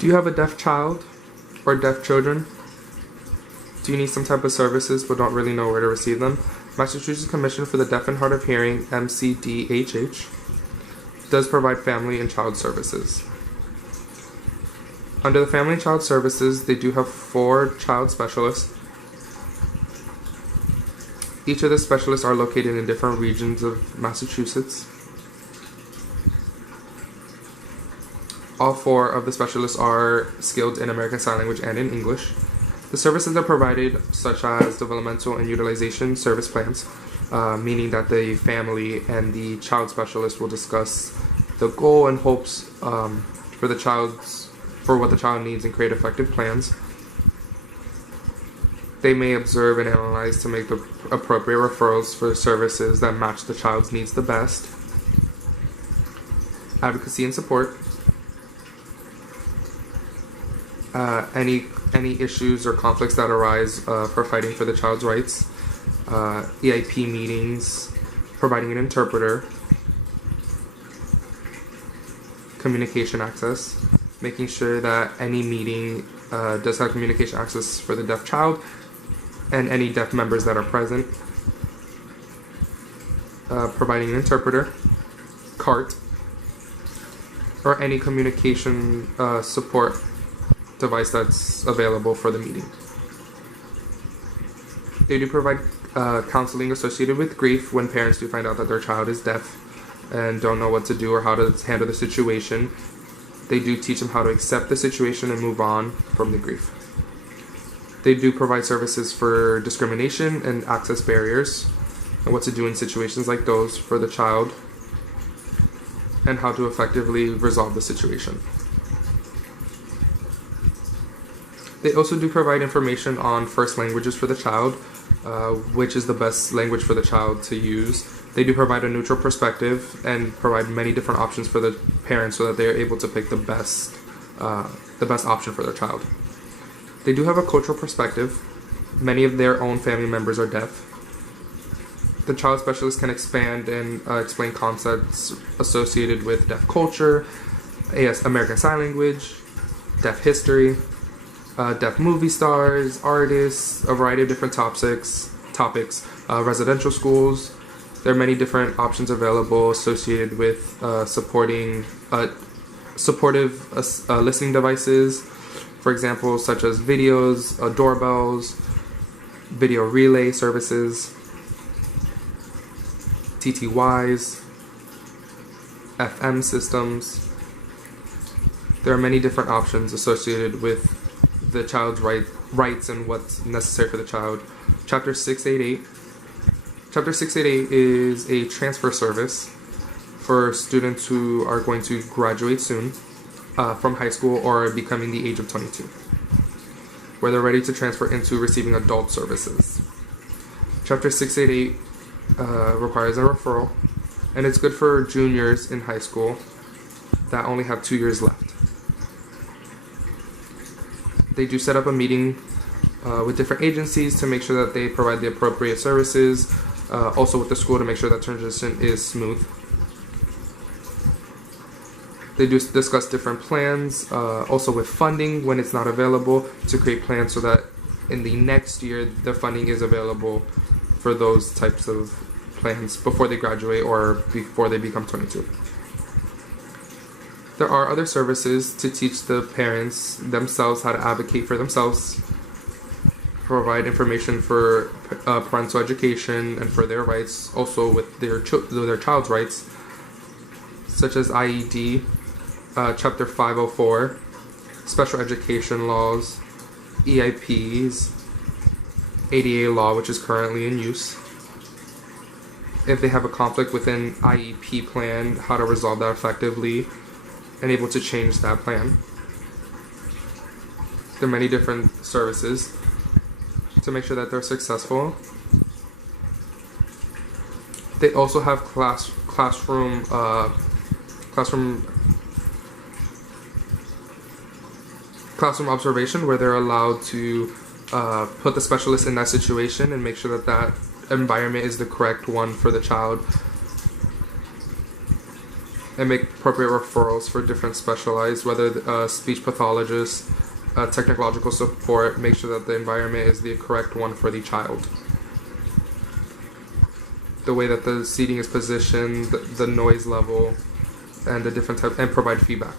Do you have a deaf child or deaf children? Do you need some type of services but don't really know where to receive them? Massachusetts Commission for the Deaf and Hard of Hearing, MCDHH, does provide family and child services. Under the Family and Child Services, they do have 4 child specialists. Each of the specialists are located in different regions of Massachusetts. All 4 of the specialists are skilled in American Sign Language and in English. The services are provided such as developmental and utilization service plans, meaning that the family and the child specialist will discuss the goal and hopes for what the child needs and create effective plans. They may observe and analyze to make the appropriate referrals for services that match the child's needs the best. Advocacy and support. Any issues or conflicts that arise for fighting for the child's rights. EIP meetings, providing an interpreter. Communication access, making sure that any meeting does have communication access for the deaf child and any deaf members that are present. Providing an interpreter, CART, or any communication support device that's available for the meeting. They do provide counseling associated with grief when parents do find out that their child is deaf and don't know what to do or how to handle the situation. They do teach them how to accept the situation and move on from the grief. They do provide services for discrimination and access barriers and what to do in situations like those for the child and how to effectively resolve the situation. They also do provide information on first languages for the child, which is the best language for the child to use. They do provide a neutral perspective and provide many different options for the parents so that they are able to pick the best option for their child. They do have a cultural perspective. Many of their own family members are deaf. The child specialist can expand and explain concepts associated with deaf culture, American Sign Language, deaf history, deaf movie stars, artists, a variety of different topics, residential schools. There are many different options available associated with supportive listening devices, for example, such as videos, doorbells, video relay services, TTYs, FM systems. There are many different options associated with the child's rights and what's necessary for the child. Chapter 688. Chapter 688 is a transfer service for students who are going to graduate soon from high school or becoming the age of 22, where they're ready to transfer into receiving adult services. Chapter 688 requires a referral, and it's good for juniors in high school that only have 2 years left. They do set up a meeting with different agencies to make sure that they provide the appropriate services, also with the school to make sure that transition is smooth. They do discuss different plans, also with funding when it's not available, to create plans so that in the next year the funding is available for those types of plans before they graduate or before they become 22. There are other services to teach the parents themselves how to advocate for themselves, provide information for parental education and for their rights, also with their child's rights, such as IED, Chapter 504, special education laws, EIPs, ADA law, which is currently in use. If they have a conflict within IEP plan, how to resolve that effectively and able to change that plan. There are many different services to make sure that they're successful. They also have classroom observation, where they're allowed to put the specialist in that situation and make sure that that environment is the correct one for the child, and make appropriate referrals for different specialized, whether speech pathologists, technological support, make sure that the environment is the correct one for the child. The way that the seating is positioned, the noise level, and the different type, and provide feedback.